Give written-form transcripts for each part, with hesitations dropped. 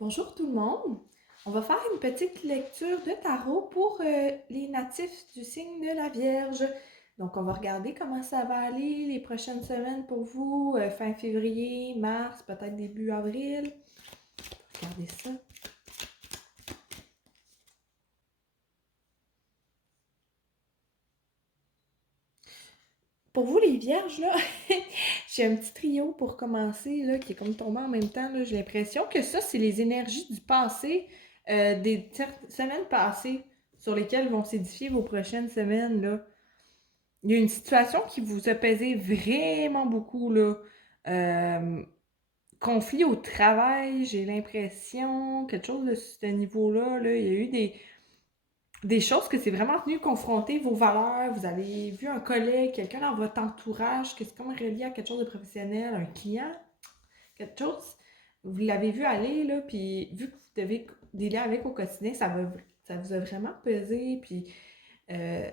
Bonjour tout le monde. On va faire une petite lecture de tarot pour les natifs du signe de la Vierge. Donc, on va regarder comment ça va aller les prochaines semaines pour vous, fin février, mars, peut-être début avril. Regardez ça. Pour vous, les Vierges, là, j'ai un petit trio pour commencer, là, qui est comme tombé en même temps. Là. J'ai l'impression que ça, c'est les énergies du passé, des semaines passées, sur lesquelles vont s'édifier vos prochaines semaines, là. Il y a une situation qui vous a pesé vraiment beaucoup, là. Euh, Conflit au travail, j'ai l'impression, quelque chose de ce niveau-là, là. Il y a eu des choses que c'est vraiment venu confronter vos valeurs. Vous avez vu un collègue, quelqu'un dans votre entourage, que c'est comme relié à quelque chose de professionnel, un client, quelque chose. Vous l'avez vu aller, là, puis vu que vous devez dealer avec au quotidien, ça vous a vraiment pesé, puis euh,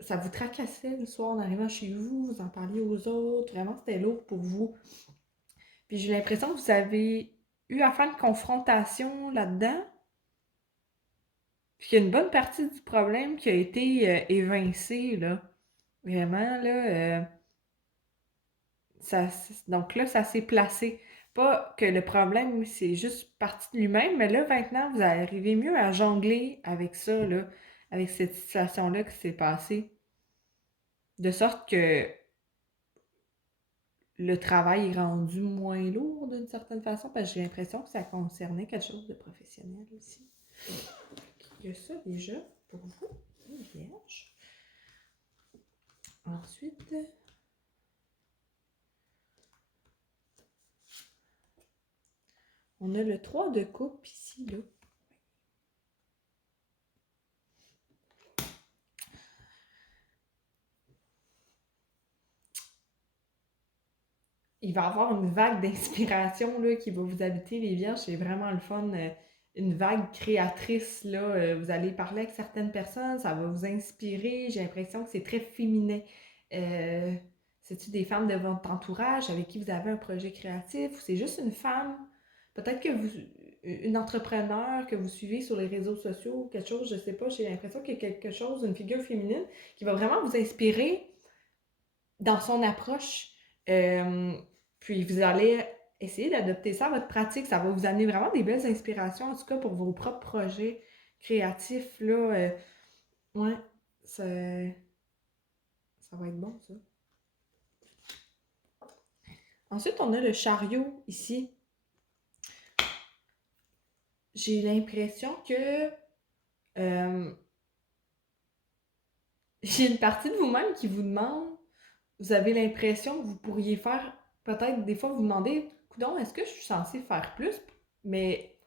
ça vous tracassait le soir en arrivant chez vous, vous en parliez aux autres, vraiment c'était lourd pour vous. Puis j'ai l'impression que vous avez eu à faire une confrontation là-dedans, puis qu'il y a une bonne partie du problème qui a été évincée, là. Vraiment, là, ça, donc là, ça s'est placé. Pas que le problème, c'est juste parti de lui-même, mais là, maintenant, vous arrivez mieux à jongler avec ça, là, avec cette situation-là qui s'est passée. De sorte que le travail est rendu moins lourd d'une certaine façon, parce que j'ai l'impression que ça concernait quelque chose de professionnel aussi. Il y a ça déjà pour vous, les vierges. Ensuite, on a le 3 de coupe ici, là. Il va y avoir une vague d'inspiration là, qui va vous habiter, les vierges. C'est vraiment le fun. Une vague créatrice. Là. Vous allez parler avec certaines personnes, ça va vous inspirer. J'ai l'impression que c'est très féminin. Euh, C'est-tu des femmes de votre entourage avec qui vous avez un projet créatif ou c'est juste une femme? Peut-être que vous, une entrepreneur que vous suivez sur les réseaux sociaux, quelque chose, je sais pas, j'ai l'impression qu'il y a quelque chose, une figure féminine qui va vraiment vous inspirer dans son approche. Euh, Puis vous allez essayer d'adopter ça à votre pratique. Ça va vous amener vraiment des belles inspirations, en tout cas pour vos propres projets créatifs. Là, ouais, ça, ça va être bon, ça. Ensuite, on a le chariot ici. J'ai l'impression que euh, j'ai une partie de vous-même qui vous demande, vous avez l'impression que vous pourriez faire, peut-être des fois vous demandez, coudonc, est-ce que je suis censée faire plus? Mais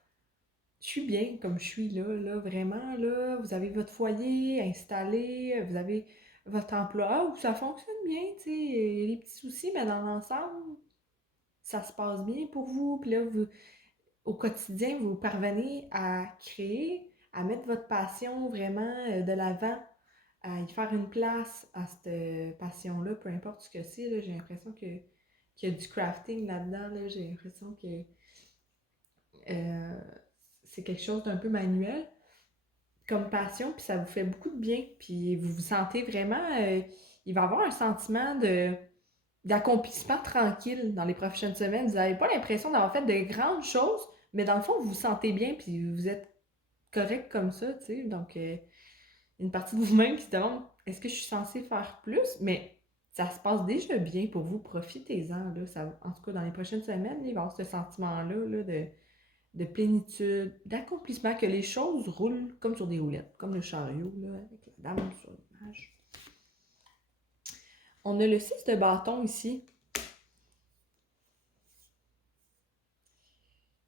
je suis bien comme je suis là, là, vraiment, là. Vous avez votre foyer installé, vous avez votre emploi où ça fonctionne bien, tu sais. Il y a des petits soucis, mais dans l'ensemble, ça se passe bien pour vous. Puis là, vous, au quotidien, vous parvenez à créer, à mettre votre passion vraiment de l'avant, à y faire une place à cette passion-là, peu importe ce que c'est. Là, j'ai l'impression qu'il y a du crafting là-dedans. Là, j'ai l'impression que euh, c'est quelque chose d'un peu manuel comme passion, puis ça vous fait beaucoup de bien, puis vous vous sentez vraiment, il va y avoir un sentiment d'accomplissement tranquille dans les prochaines semaines. Vous n'avez pas l'impression d'avoir fait de grandes choses, mais dans le fond, vous vous sentez bien, puis vous êtes correct comme ça, tu sais. Donc, une partie de vous-même qui se demande, est-ce que je suis censée faire plus? Mais ça se passe déjà bien pour vous, profitez-en, là. Ça, en tout cas, dans les prochaines semaines, il va y avoir ce sentiment-là là, de plénitude, d'accomplissement, que les choses roulent comme sur des roulettes, comme le chariot, là, avec la dame sur l'image. On a le 6 de bâton ici.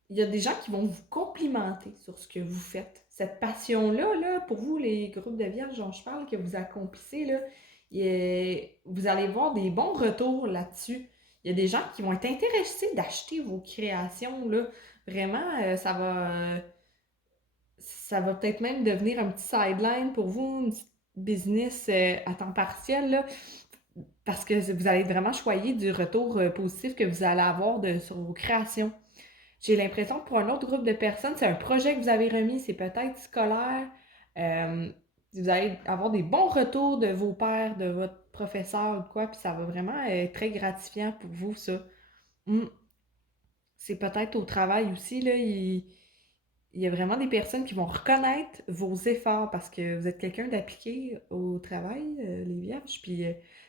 Il y a des gens qui vont vous complimenter sur ce que vous faites. Cette passion-là, là, pour vous, les groupes de vierges dont je parle, que vous accomplissez, là, vous allez voir des bons retours là-dessus. Il y a des gens qui vont être intéressés d'acheter vos créations, là. Vraiment, ça va peut-être même devenir un petit sideline pour vous, une petite business à temps partiel, là, parce que vous allez vraiment choyer du retour positif que vous allez avoir sur vos créations. J'ai l'impression que pour un autre groupe de personnes, c'est un projet que vous avez remis, c'est peut-être scolaire. Euh, Vous allez avoir des bons retours de vos pairs, de votre professeur ou quoi, puis ça va vraiment être très gratifiant pour vous, ça. Hmm. C'est peut-être au travail aussi, là, il y a vraiment des personnes qui vont reconnaître vos efforts parce que vous êtes quelqu'un d'appliqué au travail, les vierges, puis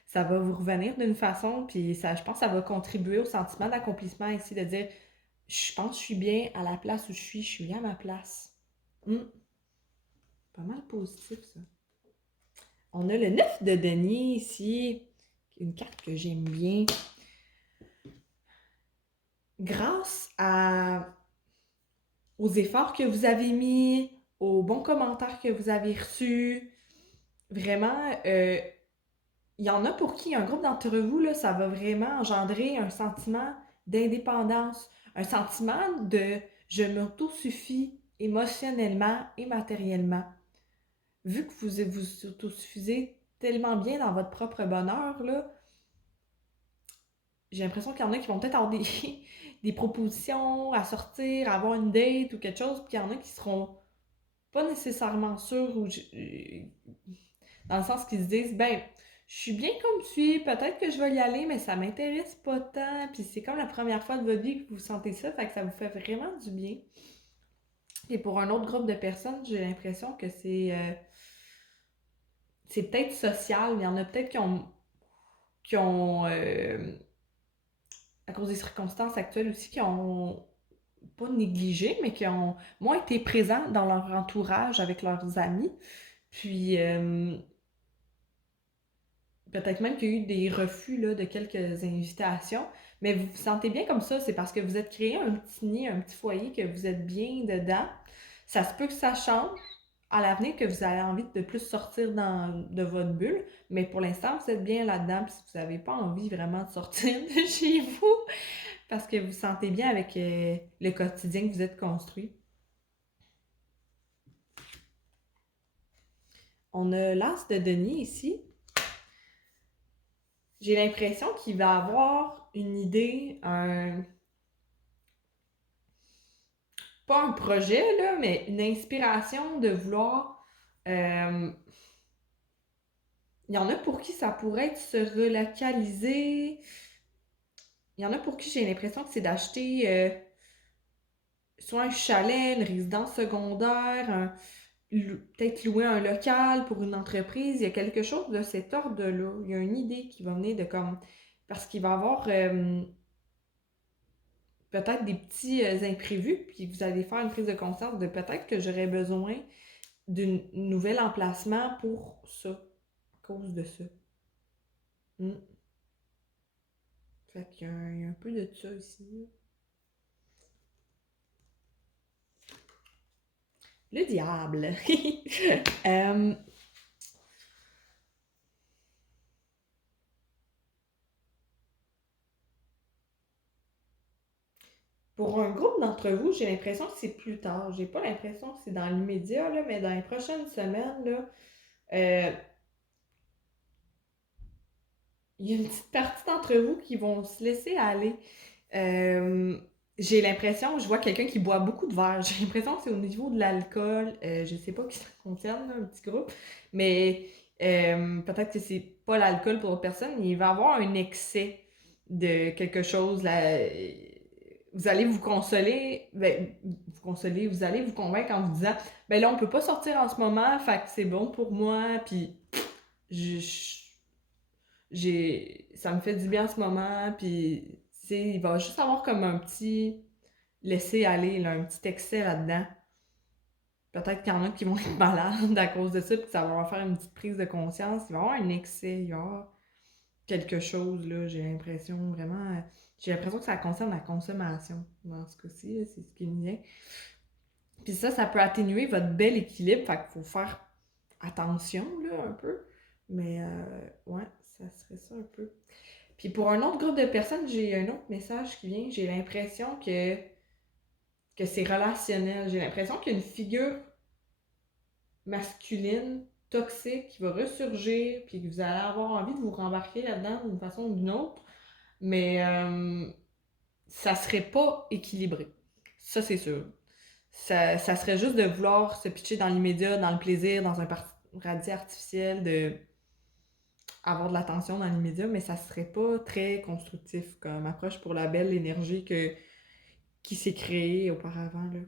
ça va vous revenir d'une façon, puis ça, je pense que ça va contribuer au sentiment d'accomplissement ici, de dire je pense que je suis bien à la place où je suis bien à ma place. Hmm, pas mal positif ça. On a le 9 de denier ici, une carte que j'aime bien. Grâce aux efforts que vous avez mis, aux bons commentaires que vous avez reçus, vraiment, il y en a pour qui, un groupe d'entre vous, là, ça va vraiment engendrer un sentiment d'indépendance, un sentiment de je m'autosuffis émotionnellement et matériellement. Vu que vous autosuffisez tellement bien dans votre propre bonheur, là, j'ai l'impression qu'il y en a qui vont peut-être avoir des propositions à sortir, à avoir une date ou quelque chose, puis il y en a qui seront pas nécessairement sûrs ou dans le sens qu'ils se disent ben je suis bien comme je suis, peut-être que je vais y aller, mais ça m'intéresse pas tant, puis c'est comme la première fois de votre vie que vous sentez ça, fait que ça vous fait vraiment du bien. Et pour un autre groupe de personnes, j'ai l'impression que c'est peut-être social, mais il y en a peut-être qui ont à cause des circonstances actuelles aussi, qui ont pas négligé, mais qui ont moins été présents dans leur entourage avec leurs amis. Puis peut-être même qu'il y a eu des refus là, de quelques invitations, mais vous vous sentez bien comme ça, c'est parce que vous êtes créé un petit nid, un petit foyer, que vous êtes bien dedans. Ça se peut que ça change à l'avenir, que vous avez envie de plus sortir de votre bulle, mais pour l'instant, vous êtes bien là-dedans, puis si vous n'avez pas envie vraiment de sortir de chez vous, parce que vous vous sentez bien avec le quotidien que vous êtes construit. On a l'as de Denis ici. J'ai l'impression qu'il va avoir une idée, pas un projet, là, mais une inspiration de vouloir. Il y en a pour qui ça pourrait être se relocaliser. Il y en a pour qui j'ai l'impression que c'est d'acheter soit un chalet, une résidence secondaire, peut-être louer un local pour une entreprise. Il y a quelque chose de cet ordre-là. Il y a une idée qui va venir de comme. Parce qu'il va y avoir peut-être des petits imprévus, puis vous allez faire une prise de conscience de peut-être que j'aurais besoin d'un nouvel emplacement pour ça, à cause de ça. Mm. Fait qu'il y a un peu de ça ici. Le diable. Euh, pour un groupe d'entre vous, j'ai l'impression que c'est plus tard. J'ai pas l'impression que c'est dans l'immédiat, là, mais dans les prochaines semaines, là, euh, il y a une petite partie d'entre vous qui vont se laisser aller. Euh, j'ai l'impression, je vois quelqu'un qui boit beaucoup de verre. J'ai l'impression que c'est au niveau de l'alcool. Je sais pas qui ça concerne, là, un petit groupe, mais peut-être que c'est pas l'alcool pour d'autres personnes. Il va y avoir un excès de quelque chose. Là, vous allez vous consoler, vous allez vous convaincre en vous disant, ben là, on peut pas sortir en ce moment, fait que c'est bon pour moi, puis je- ça me fait du bien en ce moment, puis il va juste avoir comme un petit laisser aller, là, un petit excès là-dedans. Peut-être qu'il y en a qui vont être malades à cause de ça, puis que ça va leur faire une petite prise de conscience. Il va y avoir un excès, il va y avoir quelque chose, là, j'ai l'impression vraiment. J'ai l'impression que ça concerne la consommation, dans ce cas-ci, là, c'est ce qui me vient. Puis ça peut atténuer votre bel équilibre, fait qu'il faut faire attention, là, un peu. Mais, ouais, ça serait ça un peu. Puis pour un autre groupe de personnes, j'ai un autre message qui vient. J'ai l'impression que c'est relationnel. J'ai l'impression qu'il y a une figure masculine, toxique, qui va ressurgir, puis que vous allez avoir envie de vous rembarquer là-dedans d'une façon ou d'une autre, mais ça serait pas équilibré. Ça, c'est sûr. Ça serait juste de vouloir se pitcher dans l'immédiat, dans le plaisir, dans un paradis artificiel, de avoir de l'attention dans l'immédiat, mais ça serait pas très constructif comme approche pour la belle énergie qui s'est créée auparavant, là.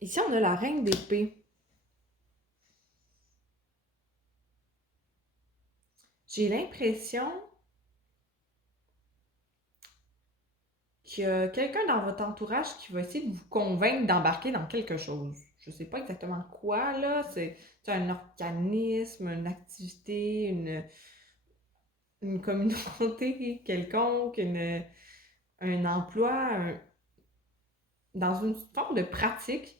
Ici, on a la reine d'épée. J'ai l'impression qu'il y a quelqu'un dans votre entourage qui va essayer de vous convaincre d'embarquer dans quelque chose. Je sais pas exactement quoi, là. C'est un organisme, une activité, une communauté quelconque, un emploi, dans une forme de pratique.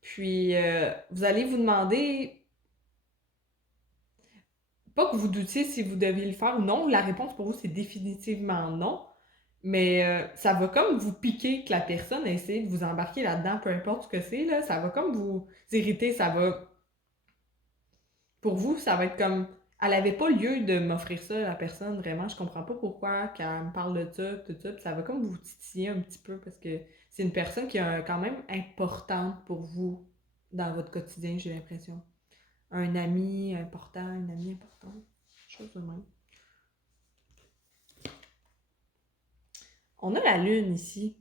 Puis, vous allez vous demander, pas que vous doutiez si vous deviez le faire ou non, la réponse pour vous, c'est définitivement non. Mais ça va comme vous piquer que la personne a essayé de vous embarquer là-dedans, peu importe ce que c'est, là. Ça va comme vous irriter, ça va... Pour vous, ça va être comme... Elle avait pas lieu de m'offrir ça, la personne, vraiment. Je comprends pas pourquoi qu'elle me parle de ça, tout ça. Puis ça va comme vous titiller un petit peu, parce que c'est une personne qui est quand même importante pour vous dans votre quotidien, j'ai l'impression. Un ami important, une amie importante. Chose de même. On a la lune ici.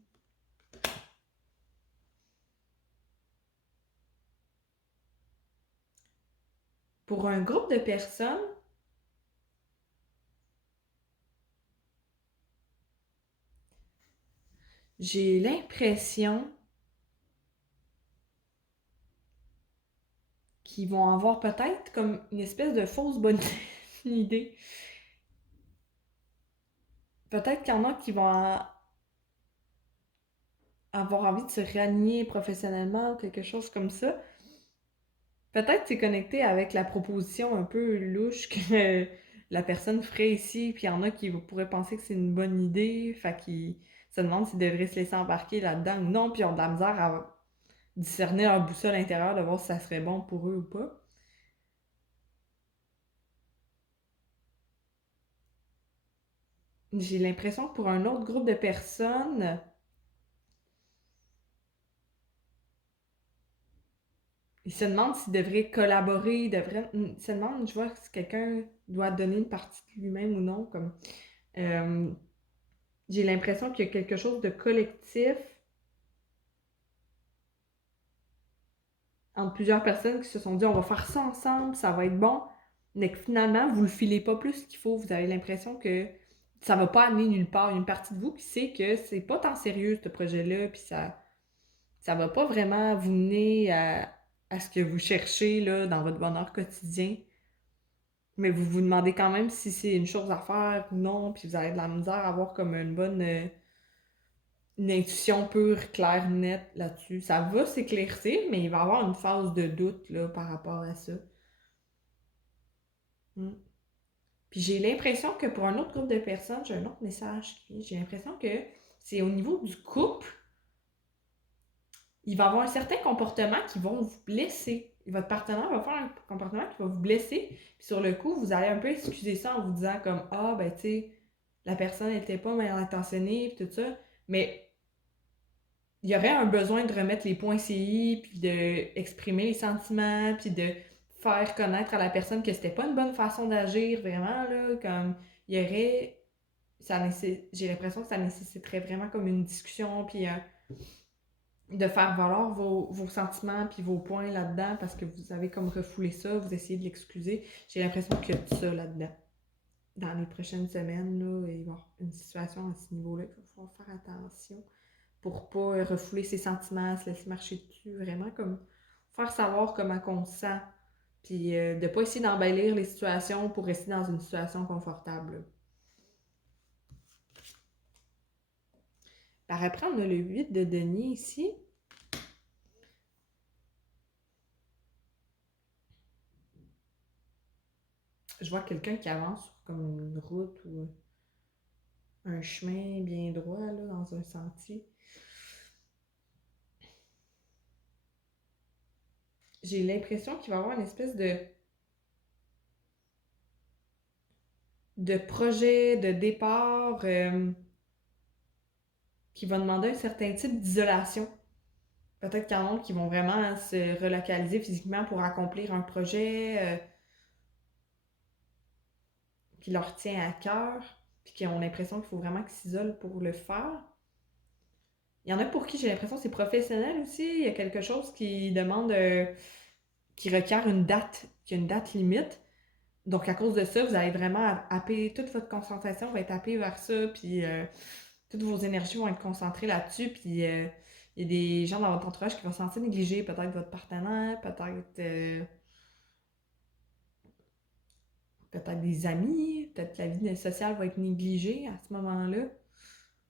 Pour un groupe de personnes, j'ai l'impression qu'ils vont avoir peut-être comme une espèce de fausse bonne idée. Peut-être qu'il y en a qui vont avoir envie de se réaligner professionnellement ou quelque chose comme ça. Peut-être que c'est connecté avec la proposition un peu louche que la personne ferait ici, puis il y en a qui pourraient penser que c'est une bonne idée, fait qu'ils se demandent s'ils devraient se laisser embarquer là-dedans ou non, puis ils ont de la misère à discerner leur boussole intérieure, de voir si ça serait bon pour eux ou pas. J'ai l'impression que pour un autre groupe de personnes, ils se demandent s'ils devraient collaborer, ils se demandent, je vois, si quelqu'un doit donner une partie de lui-même ou non. Comme, euh, j'ai l'impression qu'il y a quelque chose de collectif entre plusieurs personnes qui se sont dit on va faire ça ensemble, ça va être bon, mais que finalement, vous le filez pas plus qu'il faut. Vous avez l'impression que ça va pas amener nulle part. Il y a une partie de vous qui sait que c'est pas tant sérieux ce projet-là, puis ça va pas vraiment vous mener à ce que vous cherchez là, dans votre bonheur quotidien. Mais vous vous demandez quand même si c'est une chose à faire ou non, puis vous avez de la misère à avoir comme une bonne une intuition pure, claire, nette là-dessus. Ça va s'éclaircir, mais il va y avoir une phase de doute là, par rapport à ça. Mm. Puis j'ai l'impression que pour un autre groupe de personnes, j'ai un autre message j'ai l'impression que c'est au niveau du couple, il va avoir un certain comportement qui va vous blesser. Votre partenaire va faire un comportement qui va vous blesser. Puis sur le coup, vous allez un peu excuser ça en vous disant comme ah ben tu sais, la personne n'était pas mal intentionnée puis tout ça. Mais il y aurait un besoin de remettre les points CI, puis d'exprimer les sentiments, puis de faire connaître à la personne que c'était pas une bonne façon d'agir, vraiment, là, comme, il y aurait, j'ai l'impression que ça nécessiterait vraiment comme une discussion, puis de faire valoir vos sentiments, puis vos points là-dedans, parce que vous avez comme refoulé ça, vous essayez de l'excuser. J'ai l'impression qu'il y a tout ça là-dedans. Dans les prochaines semaines, là, il va y avoir une situation à ce niveau-là qu'il va falloir faire attention pour pas refouler ses sentiments, se laisser marcher dessus, vraiment comme faire savoir comment on se sent, puis de pas essayer d'embellir les situations pour rester dans une situation confortable. Par après, on a le 8 de denier ici. Je vois quelqu'un qui avance sur comme une route ou un chemin bien droit là, dans un sentier. J'ai l'impression qu'il va y avoir une espèce de projet, de départ. qui va demander un certain type d'isolation. Peut-être qu'il y en a qui vont vraiment se relocaliser physiquement pour accomplir un projet qui leur tient à cœur, puis qui ont l'impression qu'il faut vraiment qu'ils s'isolent pour le faire. Il y en a pour qui j'ai l'impression que c'est professionnel aussi. Il y a quelque chose qui demande, qui requiert une date, qui a une date limite. Donc, à cause de ça, vous allez vraiment happer, toute votre concentration va être happée vers ça, puis toutes vos énergies vont être concentrées là-dessus, puis il y a des gens dans votre entourage qui vont se sentir négligés, peut-être votre partenaire, peut-être des amis, peut-être la vie sociale va être négligée à ce moment-là.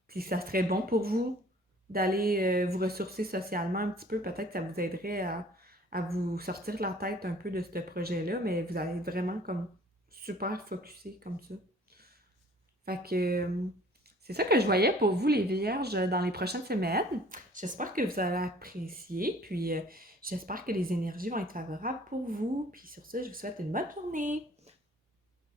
Puis ça serait bon pour vous d'aller vous ressourcer socialement un petit peu. Peut-être que ça vous aiderait à vous sortir de la tête un peu de ce projet-là, mais vous allez être vraiment comme super focusé comme ça. Fait que c'est ça que je voyais pour vous, les vierges, dans les prochaines semaines. J'espère que vous allez apprécier, puis j'espère que les énergies vont être favorables pour vous. Puis sur ça, je vous souhaite une bonne journée.